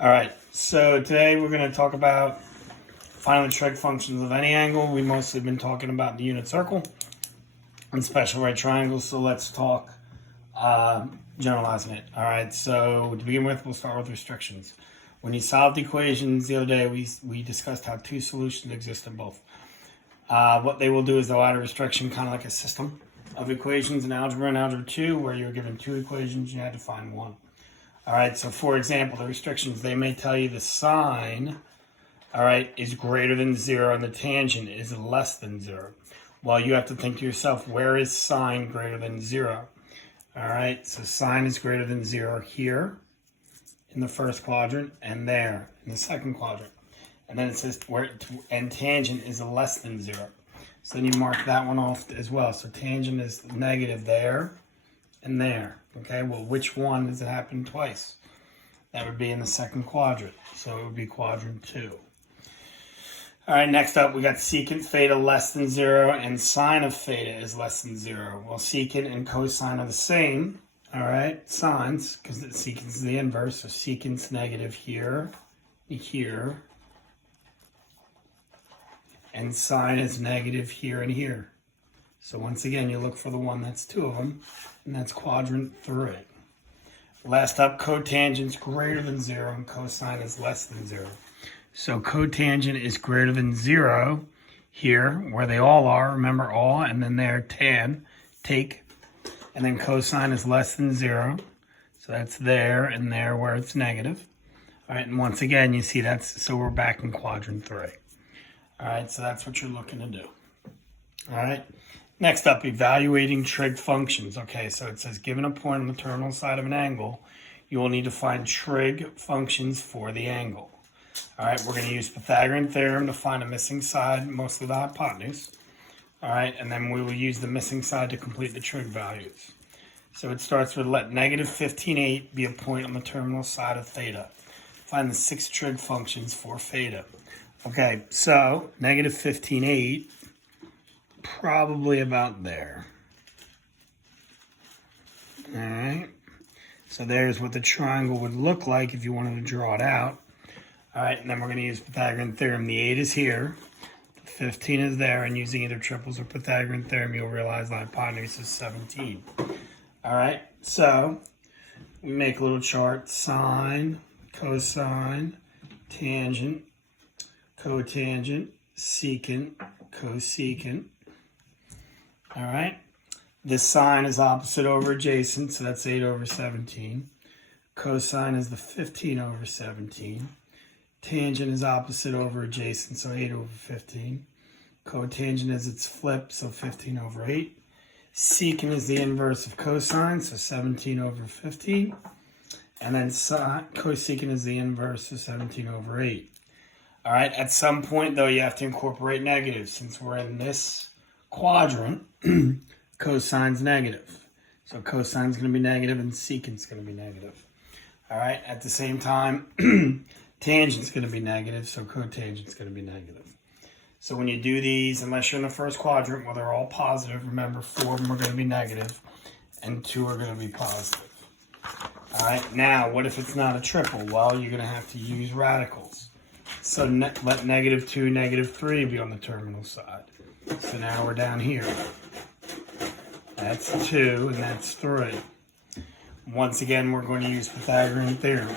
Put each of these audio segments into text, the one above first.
All right, so today we're going to talk about finding the trig functions of any angle. We've mostly been talking about the unit circle and special right triangles, so let's talk generalizing it. All right, so to begin with, we'll start with restrictions. When you solved equations the other day, we discussed how two solutions exist in both. What they will do is they'll add a restriction, kind of like a system of equations in algebra and algebra 2, where you're given two equations, you had to find one. All right, so for example, the restrictions, they may tell you the sine, all right, is greater than 0 and the tangent is less than 0. Well, you have to think to yourself, where is sine greater than 0? All right, so sine is greater than 0 here in the first quadrant and there in the second quadrant. And then it says, and tangent is less than 0. So then you mark that one off as well. So tangent is negative there and there. Okay, well, which one does it happen twice? That would be in the second quadrant. So it would be quadrant 2. All right, next up, we got secant theta less than 0 and sine of theta is less than 0. Well, secant and cosine are the same. All right, sines, because secant is the inverse. So secant's negative here, here. And sine is negative here and here. So once again, you look for the one that's two of them, and that's quadrant 3. Last up, cotangent's greater than 0 and cosine is less than 0. So cotangent is greater than 0 here, where they all are. Remember all, and then there, tan, take. And then cosine is less than 0. So that's there and there where it's negative. All right, and once again, you see that's, so we're back in quadrant 3. All right, so that's what you're looking to do. All right. Next up, evaluating trig functions. Okay, so it says, given a point on the terminal side of an angle, you will need to find trig functions for the angle. All right, we're going to use Pythagorean theorem to find a missing side, mostly the hypotenuse. All right, and then we will use the missing side to complete the trig values. So it starts with let negative 15,8 be a point on the terminal side of theta. Find the 6 trig functions for theta. Okay, so negative 15,8, probably about there. All right, so there's what the triangle would look like if you wanted to draw it out. All right, and then we're going to use Pythagorean theorem. The 8 is here, the 15 is there, and using either triples or Pythagorean theorem, you'll realize the hypotenuse is 17. All right, so we make a little chart, sine, cosine, tangent, cotangent, secant, cosecant. All right, this sine is opposite over adjacent, so that's 8 over 17. Cosine is the 15 over 17. Tangent is opposite over adjacent, so 8 over 15. Cotangent is its flip, so 15 over 8. Secant is the inverse of cosine, so 17 over 15. And then cosecant is the inverse of 17 over 8. All right, at some point, though, you have to incorporate negatives. Since we're in this quadrant, cosine's negative. So cosine's going to be negative and secant's going to be negative. All right, at the same time, tangent's going to be negative, so cotangent's going to be negative. So when you do these, unless you're in the first quadrant where they're all positive, remember 4 of them are going to be negative and 2 are going to be positive. All right, now what if it's not a triple? Well, you're going to have to use radicals. So let negative 2, negative 3 be on the terminal side. So now we're down here. That's 2 and that's 3. Once again, we're going to use Pythagorean theorem.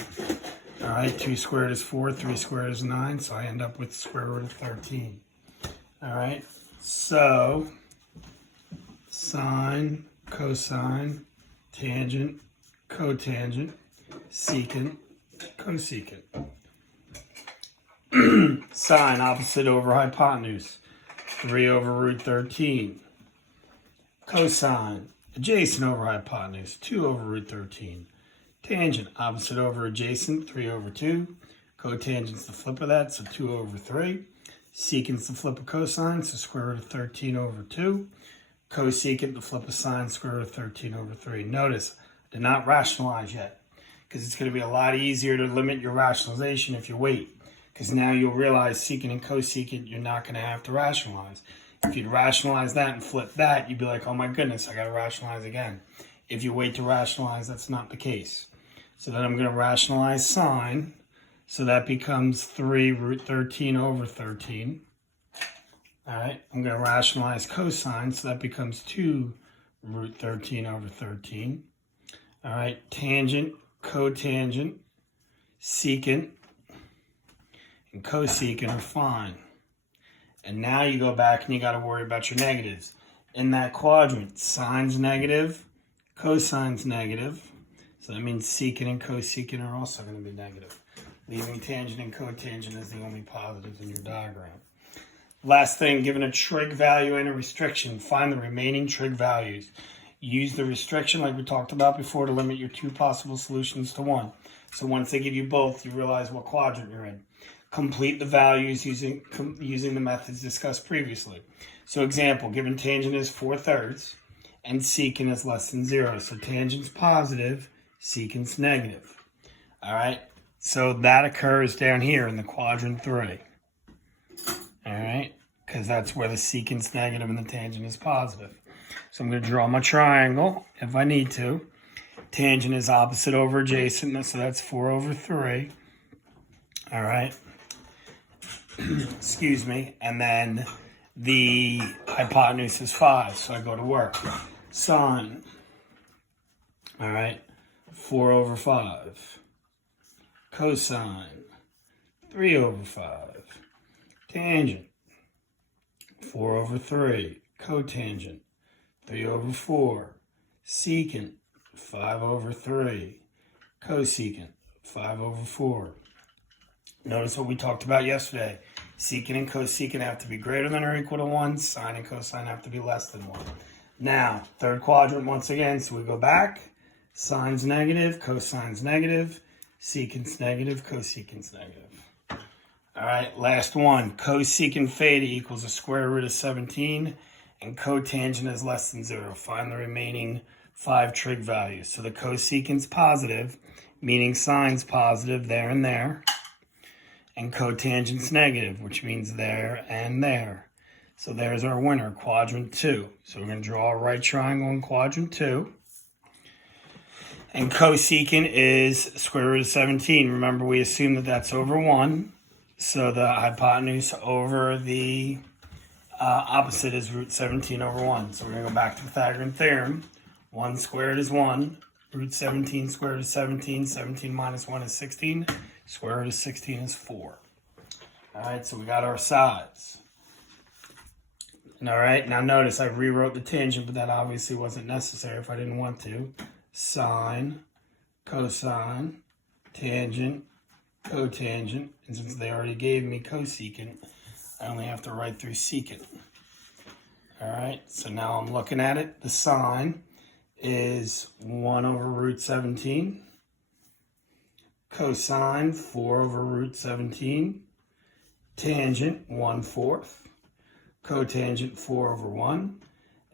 All right, 2 squared is 4, 3 squared is 9, so I end up with the square root of 13. All right, so sine, cosine, tangent, cotangent, secant, cosecant. Sine, opposite over hypotenuse, 3 over root 13. Cosine, adjacent over hypotenuse, 2 over root 13. Tangent, opposite over adjacent, 3 over 2. Cotangent's the flip of that, so 2 over 3. Secant's the flip of cosine, so square root of 13 over 2. Cosecant, the flip of sine, square root of 13 over 3. Notice, I did not rationalize yet, because it's going to be a lot easier to limit your rationalization if you wait. Because now you'll realize secant and cosecant, you're not going to have to rationalize. If you'd rationalize that and flip that, you'd be like, oh my goodness, I got to rationalize again. If you wait to rationalize, that's not the case. So then I'm going to rationalize sine. So that becomes 3 root 13 over 13. All right, I'm going to rationalize cosine, so that becomes 2 root 13 over 13. All right, tangent, cotangent, secant, and cosecant are fine. And now you go back and you got to worry about your negatives. In that quadrant, sine's negative, cosine's negative. So that means secant and cosecant are also going to be negative. Leaving tangent and cotangent as the only positives in your diagram. Last thing, given a trig value and a restriction, find the remaining trig values. Use the restriction like we talked about before to limit your 2 possible solutions to 1. So once they give you both, you realize what quadrant you're in. Complete the values using the methods discussed previously. So example, given tangent is 4/3 and secant is less than 0. So tangent's positive, secant's negative. All right, so that occurs down here in the quadrant 3. All right, because that's where the secant's negative and the tangent is positive. So I'm going to draw my triangle if I need to. Tangent is opposite over adjacent, so that's 4/3. All right. Excuse me. And then the hypotenuse is 5, so I go to work. Sine. All right. 4/5. Cosine. 3/5. Tangent. 4/3. Cotangent. 3/4. Secant. 5/3. Cosecant. 5/4. Notice what we talked about yesterday. Secant and cosecant have to be greater than or equal to 1. Sine and cosine have to be less than 1. Now, third quadrant once again. So we go back. Sine's negative, cosine's negative, secant's negative, cosecant's negative. All right, last one. Cosecant theta equals the square root of 17, and cotangent is less than 0. Find the remaining 5 trig values. So the cosecant's positive, meaning sine's positive there and there. And cotangent's negative, which means there and there. So there's our winner, quadrant 2. So we're going to draw a right triangle in quadrant 2. And cosecant is square root of 17. Remember, we assume that that's over 1. So the hypotenuse over the opposite is root 17 over 1. So we're going to go back to Pythagorean theorem. 1 squared is 1. Root 17 squared is 17. 17 minus 1 is 16. Square root of 16 is 4. All right, so we got our sides. And all right, now notice I rewrote the tangent, but that obviously wasn't necessary if I didn't want to. Sine, cosine, tangent, cotangent. And since they already gave me cosecant, I only have to write through secant. All right, so now I'm looking at it. The sine is 1 over root 17. Cosine, 4 over root 17. Tangent, 1/4. Cotangent, 4 over 1.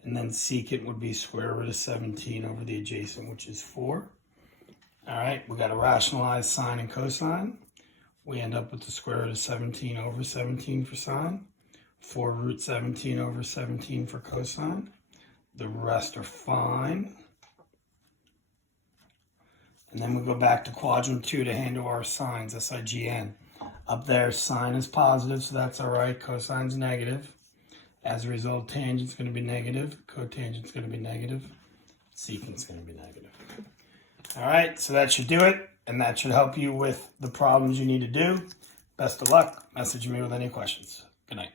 And then secant would be square root of 17 over the adjacent, which is 4. All right, we got to rationalize sine and cosine. We end up with the square root of 17 over 17 for sine. 4 root 17 over 17 for cosine. The rest are fine. And then we go back to quadrant 2 to handle our sines, SIGN. Up there, sine is positive, so that's all right. Cosine's negative. As a result, tangent's going to be negative. Cotangent's going to be negative. Secant's going to be negative. All right, so that should do it, and that should help you with the problems you need to do. Best of luck. Message me with any questions. Good night.